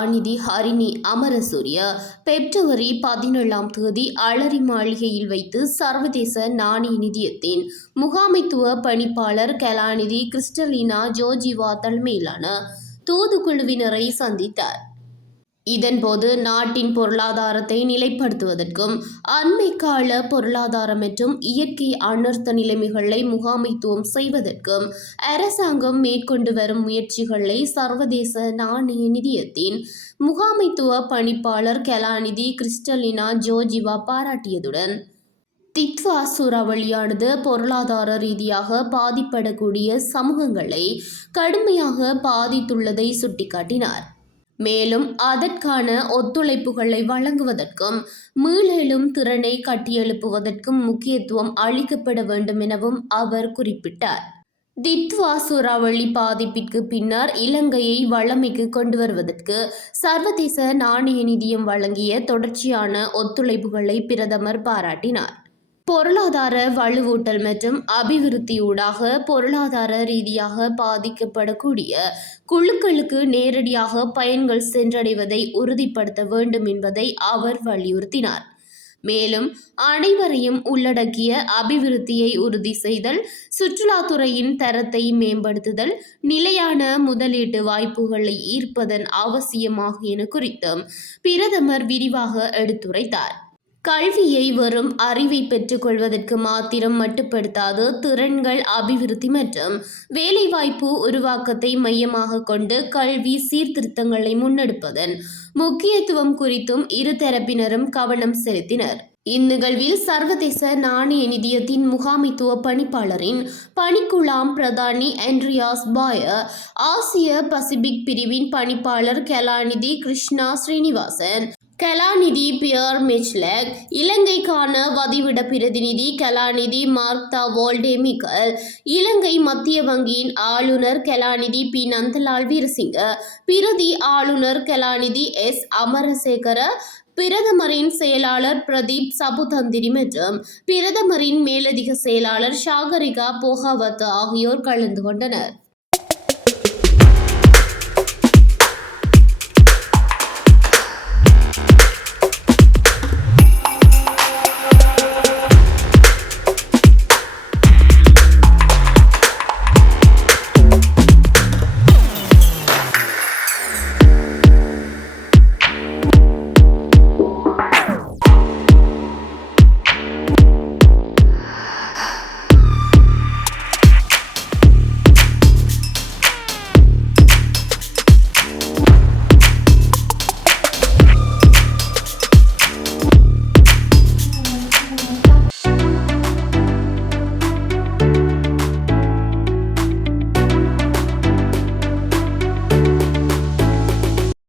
கலாநிதி ஹரிணி அமரசூரிய பிப்ரவரி 17 அலரி மாளிகையில் வைத்து சர்வதேச நாணய நிதியத்தின் முகாமைத்துவ பணிப்பாளர் கலாநிதி கிறிஸ்டலினா ஜோர்ஜிவா தலைமையிலான தூதுக்குழுவினரை சந்தித்தார். இதன்போது நாட்டின் பொருளாதாரத்தை நிலைப்படுத்துவதற்கும் அண்மை கால பொருளாதார மற்றும் இயற்கை அனர்த்த நிலைமைகளை முகாமைத்துவம் செய்வதற்கும் அரசாங்கம் மேற்கொண்டு வரும் முயற்சிகளை சர்வதேச நாணய நிதியத்தின் முகாமைத்துவ பணிப்பாளர் கலாநிதி கிறிஸ்டலினா ஜோர்ஜிவா பாராட்டியதுடன் தித்வா சூறாவளியானது பொருளாதார ரீதியாக பாதிப்படக்கூடிய சமூகங்களை கடுமையாக பாதித்துள்ளதை சுட்டிக்காட்டினார். மேலும் அதற்கான ஒத்துழைப்புகளை வழங்குவதற்கும் மீளெழும் திறனை கட்டியெழுப்புவதற்கும் முக்கியத்துவம் அளிக்கப்பட வேண்டும் எனவும் அவர் குறிப்பிட்டார். தித்வா சூறாவளி பாதிப்பிற்கு பின்னர் இலங்கையை வழமைக்கு கொண்டு வருவதற்கு சர்வதேச நாணய நிதியம் வழங்கிய தொடர்ச்சியான ஒத்துழைப்புகளை பிரதமர் பாராட்டினார். பொருளாதார வலுவூட்டல் மற்றும் அபிவிருத்தியூடாக பொருளாதார ரீதியாக பாதிக்கப்படக்கூடிய குழுக்களுக்கு நேரடியாக பயன்கள் சென்றடைவதை உறுதிப்படுத்த வேண்டும் என்பதை அவர் வலியுறுத்தினார். மேலும் அனைவரையும் உள்ளடக்கிய அபிவிருத்தியை உறுதி செய்தல், சுற்றுலாத்துறையின் தரத்தை மேம்படுத்துதல், நிலையான முதலீட்டு வாய்ப்புகளை ஈர்ப்பதன் அவசியம் ஆகியன குறித்தும் பிரதமர் விரிவாக எடுத்துரைத்தார். கல்வியை வெறும் அறிவை பெற்றுக்கொள்வதற்கு மாத்திரம் மட்டுப்படுத்தாது திறன்கள் அபிவிருத்தி மற்றும் வேலைவாய்ப்பு உருவாக்கத்தை மையமாக கொண்டு கல்வி சீர்திருத்தங்களை முன்னெடுப்பதன் முக்கியத்துவம் குறித்தும் இரு தரப்பினரும் கவனம் செலுத்தினர். இந்நிகழ்வில் சர்வதேச நாணய நிதியத்தின் முகாமைத்துவ பணிப்பாளரின் பணிக்குழாம் பிரதானி ஆண்ட்ரியாஸ் பாயர், ஆசிய பசிபிக் பிரிவின் பணிப்பாளர் கலாநிதி கிருஷ்ணா ஸ்ரீனிவாசன், கலாநிதி பியர் மிச்லெக், இலங்கைக்கான வதிவிட பிரதிநிதி கலாநிதி மார்க்தா வோல்டேமிக்கல், இலங்கை மத்திய வங்கியின் ஆளுநர் கலாநிதி பி நந்தலால் வீரசிங்க, பிரதி ஆளுநர் கலாநிதி எஸ் அமரசேகர, பிரதமரின் செயலாளர் பிரதீப் சபுதந்திரி மற்றும் பிரதமரின் மேலதிக செயலாளர் ஷாகரிகா போகாவத் ஆகியோர் கலந்து கொண்டனர்.